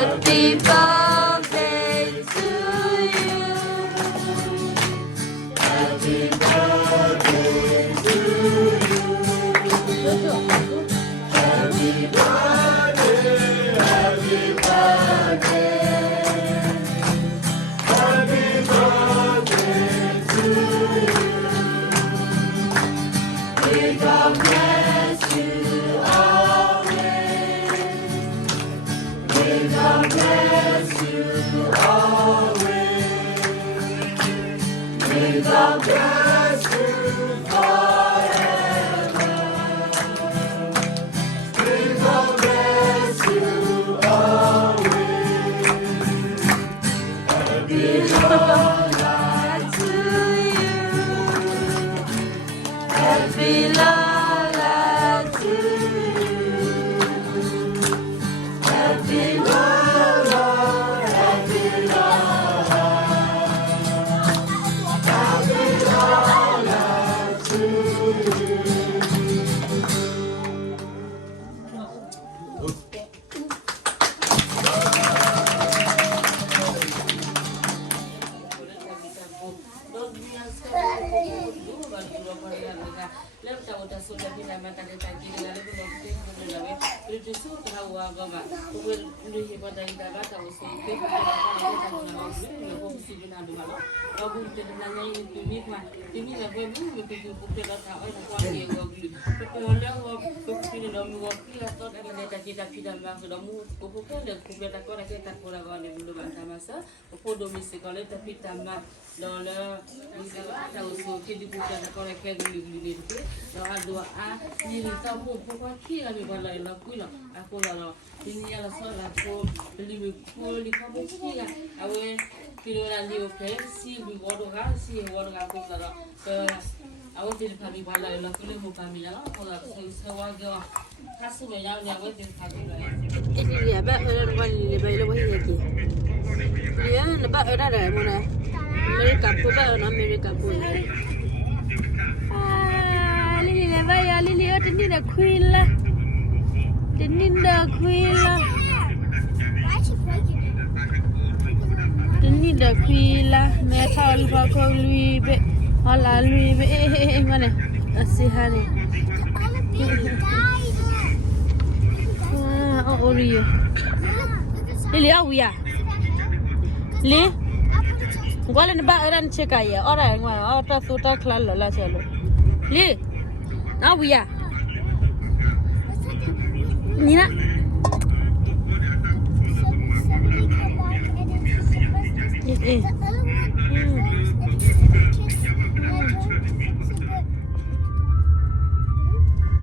Happy birthday to you. Happy birthday to you. Happy birthday, happy birthday. Happy birthday to you. May God bless you always. May God bless you always. May God bless you forever. May God bless you always. Happy Lola to you. Happy Lola to you. Happy Lola, happy Lola. Happy Lola to you. Ini dia bak orang wan lebih lebih lagi. Dia nampak orang ada mana? Amerika pun bak orang Amerika pun. Lili lebih ya Lili ada ni dah queen lah. Ni dah queen lah. Ni dah queen lah. Metal bakal lui be, halal lui be. Mana? Asihani. Oreo. Lili awu ya. Li. Gua le nampak orang cakap ya. Orang yang orang sudah kelar lah calo. Li. Awu ya. Ni nak.